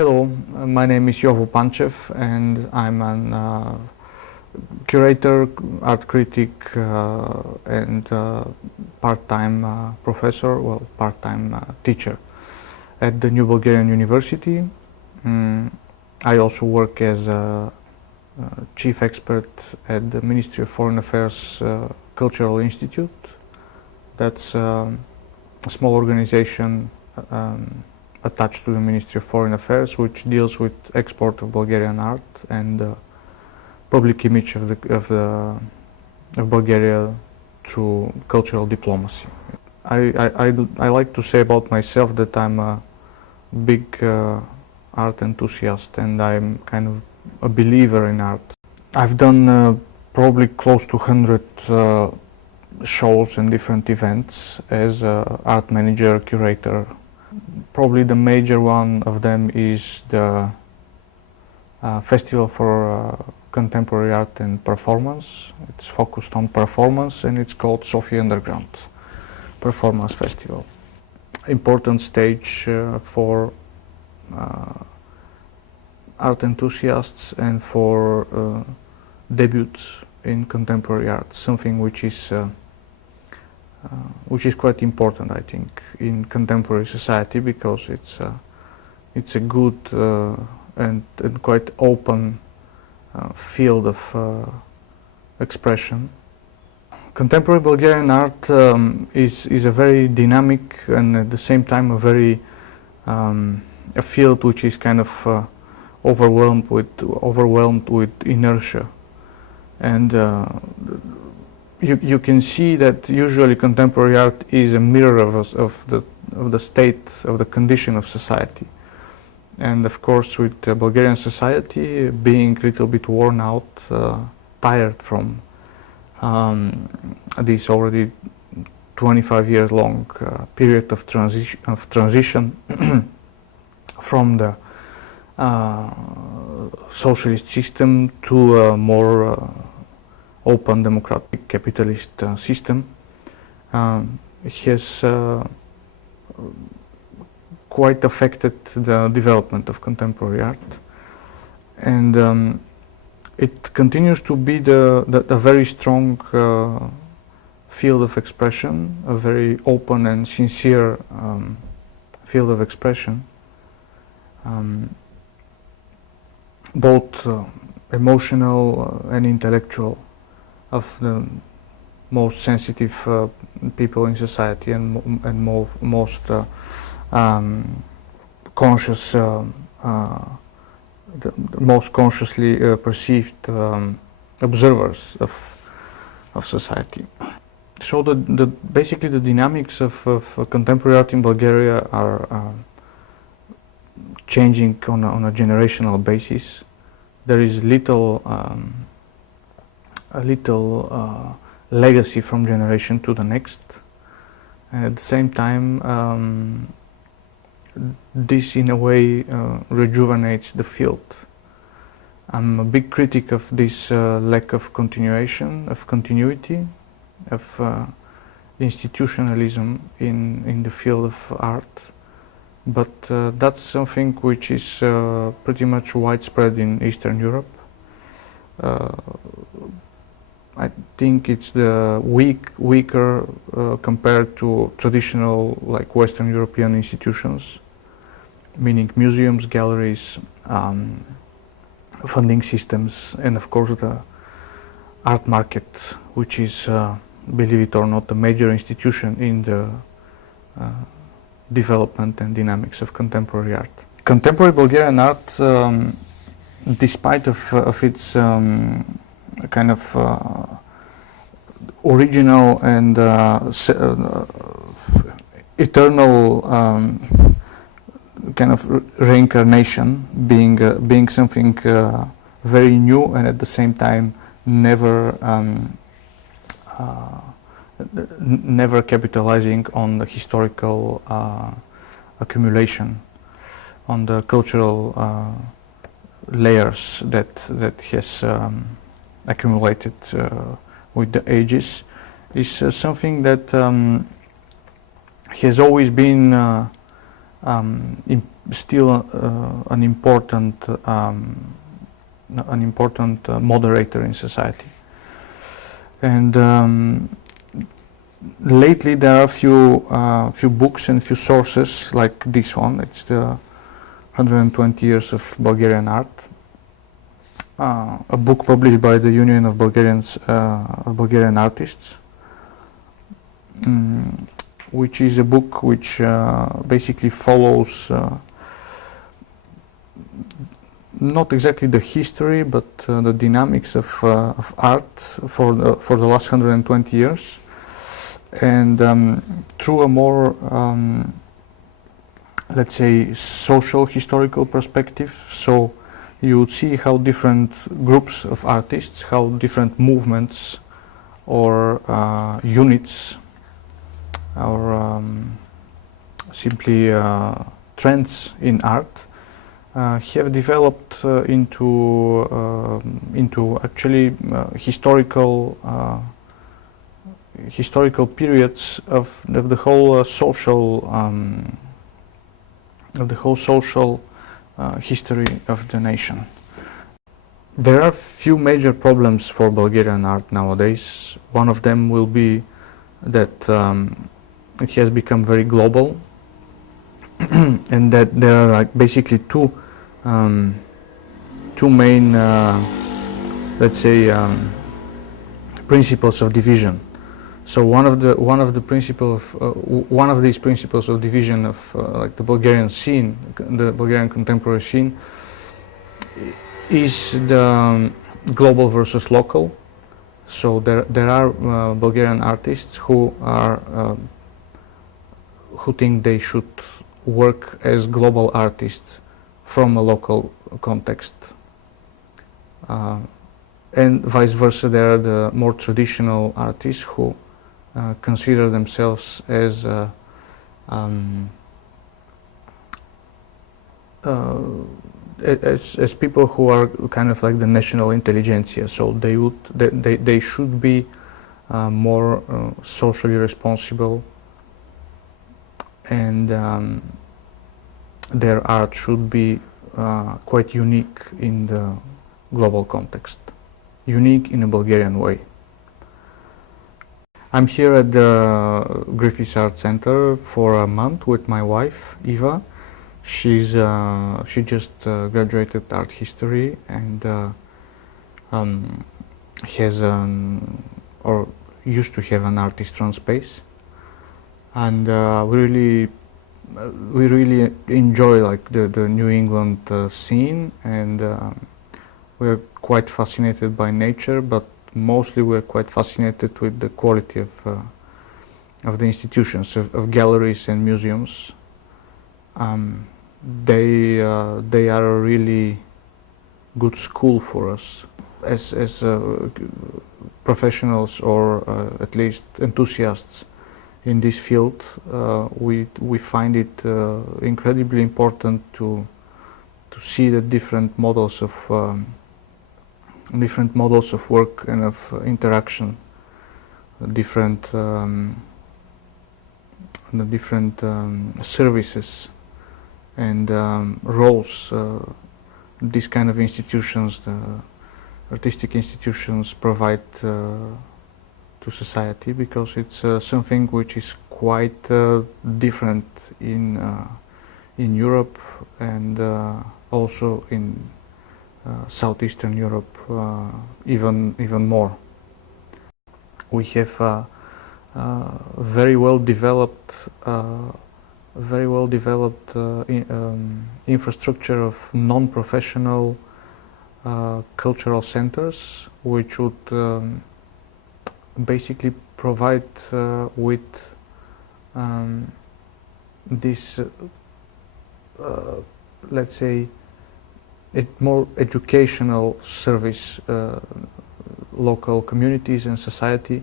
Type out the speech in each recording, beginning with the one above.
Hello, my name is Yovo Panchev and I'm an curator, art critic and part-time professor, part-time teacher at the New Bulgarian University. I also work as a chief expert at the Ministry of Foreign Affairs Cultural Institute. That's a small organization attached to the Ministry of Foreign Affairs, which deals with export of Bulgarian art and public image of Bulgaria through cultural diplomacy. I like to say about myself that I'm a big art enthusiast and I'm kind of a believer in art. I've done probably close to 100 shows and different events as art manager, curator. Probably the major one of them is the Festival for Contemporary Art and Performance. It's focused on performance and it's called Sofia Underground Performance Festival. Important stage for art enthusiasts and for debuts in contemporary art, something which is quite important, I think, in contemporary society, because it's a good and quite open field of expression. Contemporary Bulgarian art is a very dynamic and at the same time a field which is kind of overwhelmed with inertia, and you can see that usually contemporary art is a mirror of the state, of the condition of society. And of course, with Bulgarian society being a little bit worn out, tired from this already 25 years long period of transition from the socialist system to a more open democratic capitalist system, has quite affected the development of contemporary art, and it continues to be a very strong field of expression, a very open and sincere field of expression, both emotional and intellectual, of the most sensitive people in society and most conscious, the most consciously perceived observers of society. So basically the dynamics of contemporary art in Bulgaria are changing on a generational basis. There is a little legacy from generation to the next. And at the same time, this in a way rejuvenates the field. I'm a big critic of this lack of continuity, of institutionalism in the field of art. But that's something which is pretty much widespread in Eastern Europe. I think it's the weaker compared to traditional, like Western European institutions, meaning museums, galleries, funding systems, and of course the art market, which is, believe it or not, a major institution in the development and dynamics of contemporary art. Contemporary Bulgarian art, despite of its kind of original and eternal kind of reincarnation, being something very new and at the same time never capitalizing on the historical accumulation, on the cultural layers that has accumulated with the ages, is something that has always been still an important moderator in society. And lately there are a few books and few sources like this one. It's the 120 Years of Bulgarian Art, a book published by the Union of Bulgarian Artists, which is a book which basically follows not exactly the history, but the dynamics of art for the last 120 years, and through a more let's say social historical perspective. So you would see how different groups of artists, how different movements or units or simply trends in art have developed into actually historical periods of the whole social history of the nation. There are few major problems for Bulgarian art nowadays. One of them will be that it has become very global, and that there are like basically two main, let's say, principles of division. So one of these principles of division of like the Bulgarian scene, the Bulgarian contemporary scene, is the global versus local. So there are Bulgarian artists who think they should work as global artists from a local context, and vice versa. There are the more traditional artists who consider themselves as people who are kind of like the national intelligentsia. So they should be more socially responsible, and their art should be quite unique in the global context, unique in a Bulgarian way. I'm here at the Griffis Art Center for a month with my wife, Eva. She just graduated art history and has or used to have an artist run space, and we really enjoy like the New England scene, and we're quite fascinated by nature, but mostly we're quite fascinated with the quality of the institutions, of galleries and museums. They are a really good school for us as professionals, or at least enthusiasts in this field. We find it incredibly important to see the different models of work and of interaction, the different services and roles these kind of institutions, the artistic institutions, provide to society, because it's something which is quite different in Europe, and also in Southeastern Europe, even more. We have very well developed infrastructure of non-professional cultural centers, which would basically provide with this, let's say, more educational service, local communities and society.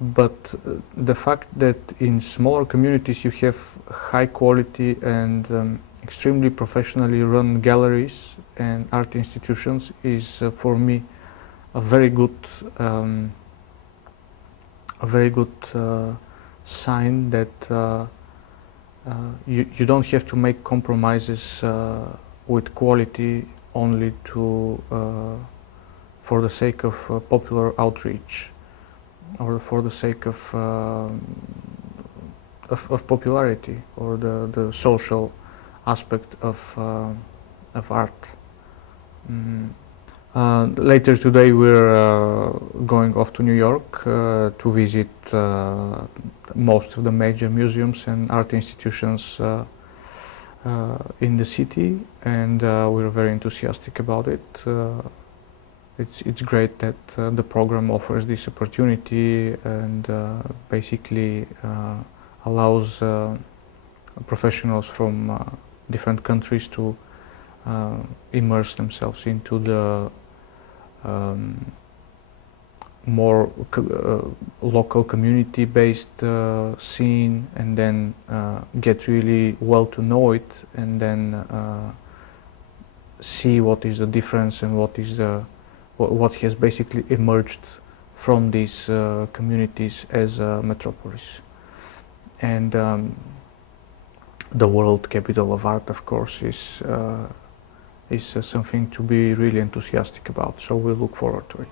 But the fact that in smaller communities you have high quality and extremely professionally run galleries and art institutions is for me a very good sign that you don't have to make compromises with quality only for the sake of popular outreach or for the sake of popularity or the social aspect of art. Later today we're going off to New York to visit most of the major museums and art institutions in the city, and we're very enthusiastic about it. It's great that the program offers this opportunity and basically allows professionals from different countries to immerse themselves into the more local community-based scene, and then get really well to know it, and then see what is the difference and what has basically emerged from these communities as a metropolis. And the world capital of art, of course, is something to be really enthusiastic about, so we look forward to it.